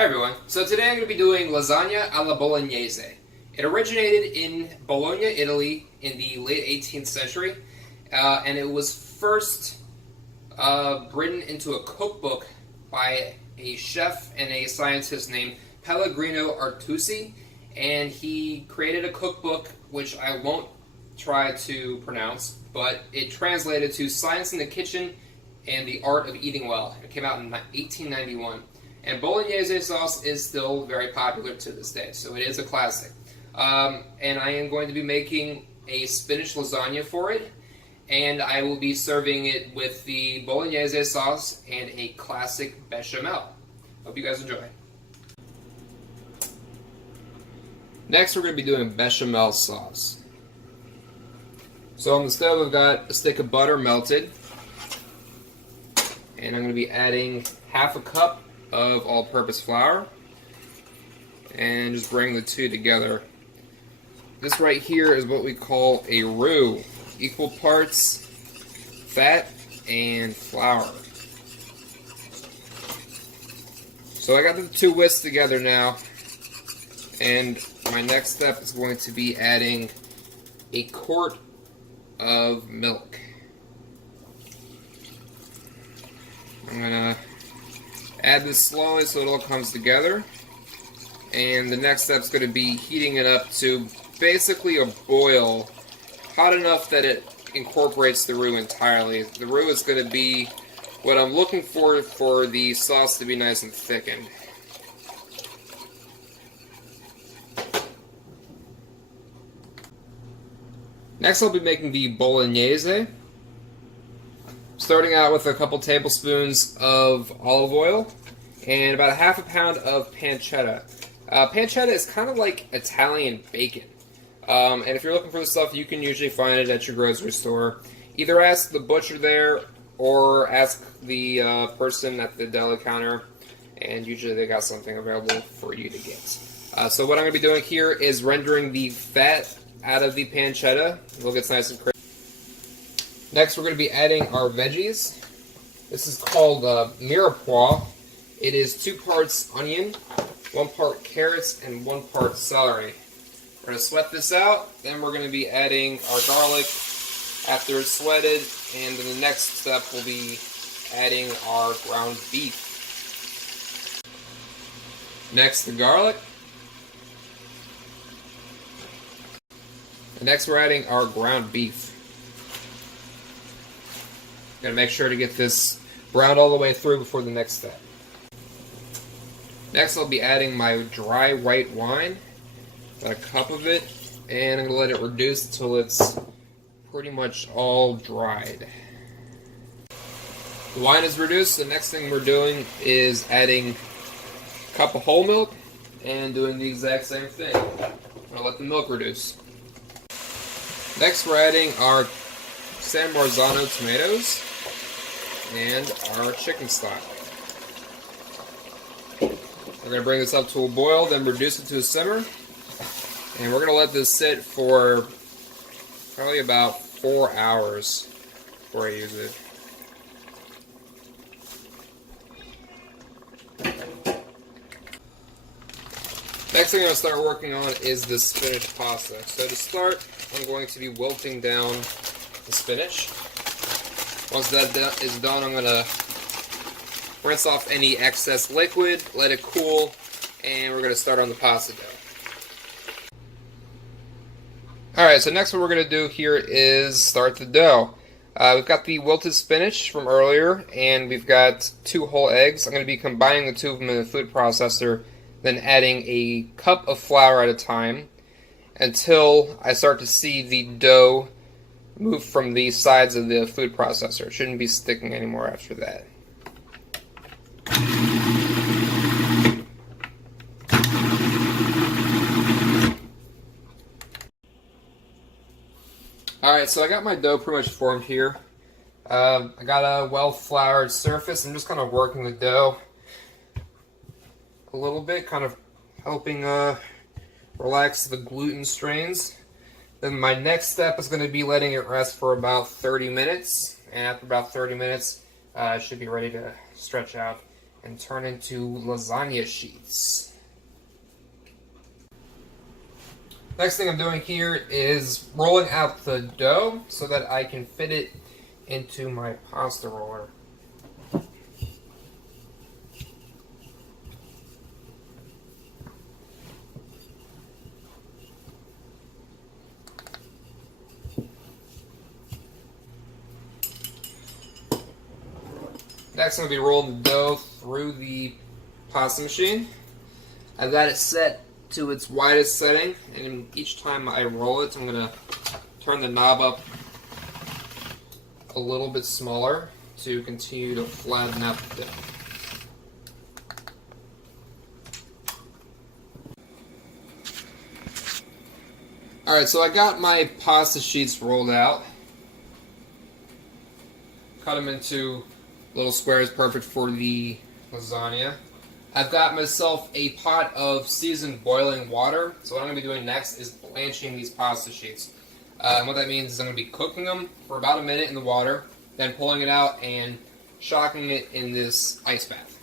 Hi everyone. So today I'm going to be doing lasagna alla Bolognese. It originated in Bologna, Italy in the late 18th century, and it was first written into a cookbook by a chef and a scientist named Pellegrino Artusi, and he created a cookbook which I won't try to pronounce, but it translated to Science in the Kitchen and the Art of Eating Well. It came out in 1891. And Bolognese sauce is still very popular to this day, so it is a classic. And I am going to be making a spinach lasagna for it, and I will be serving it with the Bolognese sauce and a classic Bechamel. Hope you guys enjoy. Next we're going to be doing Bechamel sauce. So on the stove I've got a stick of butter melted, and I'm going to be adding half a cup of all-purpose flour and just bring the two together. This right here is what we call a roux, equal parts fat and flour. So I got the two whisks together now, and my next step is going to be adding a quart of milk. I'm gonna add this slowly so it all comes together, and the next step is going to be heating it up to basically a boil, hot enough that it incorporates the roux entirely. The roux is going to be what I'm looking for the sauce to be nice and thickened. Next I'll be making the Bolognese. Starting out with a couple tablespoons of olive oil and about a half a pound of pancetta. Pancetta is kind of like Italian bacon. And if you're looking for this stuff, you can usually find it at your grocery store. Either ask the butcher there or ask the person at the deli counter, and usually they got something available for you to get. So what I'm going to be doing here is rendering the fat out of the pancetta until it gets nice and crispy. Next, we're going to be adding our veggies. This is called mirepoix. It is 2 parts onion, 1 part carrots, and 1 part celery. We're going to sweat this out. Then we're going to be adding our garlic after it's sweated, and then the next step will be adding our ground beef. Next, the garlic. And next, we're adding our ground beef. Gotta make sure to get this browned all the way through before the next step. Next I'll be adding my dry white wine, about a cup of it, and I'm gonna let it reduce until it's pretty much all dried. The wine is reduced. The next thing we're doing is adding a cup of whole milk and doing the exact same thing. I'm gonna let the milk reduce. Next we're adding our San Marzano tomatoes and our chicken stock. We're going to bring this up to a boil, then reduce it to a simmer, and we're going to let this sit for probably about 4 hours before I use it. Next thing I'm going to start working on is the spinach pasta. So to start, I'm going to be wilting down the spinach. Once that is done, I'm going to rinse off any excess liquid, let it cool, and we're going to start on the pasta dough. Alright, so next what we're going to do here is start the dough. We've got the wilted spinach from earlier, and we've got 2 whole eggs. I'm going to be combining the 2 of them in the food processor, then adding a cup of flour at a time until I start to see the dough move from the sides of the food processor. It shouldn't be sticking anymore after that. Alright, so I got my dough pretty much formed here. I got a well-floured surface. I'm just kind of working the dough a little bit, kind of helping relax the gluten strains. Then my next step is going to be letting it rest for about 30 minutes. And after about 30 minutes, it should be ready to stretch out and turn into lasagna sheets. Next thing I'm doing here is rolling out the dough so that I can fit it into my pasta roller. Next, I'm going to be rolling the dough through the pasta machine. I've got it set to its widest setting, and each time I roll it, I'm going to turn the knob up a little bit smaller to continue to flatten out the dough. Alright, so I got my pasta sheets rolled out. Cut them into little squares, perfect for the lasagna. I've got myself a pot of seasoned boiling water. So what I'm going to be doing next is blanching these pasta sheets. And what that means is I'm going to be cooking them for about a minute in the water, then pulling it out and shocking it in this ice bath.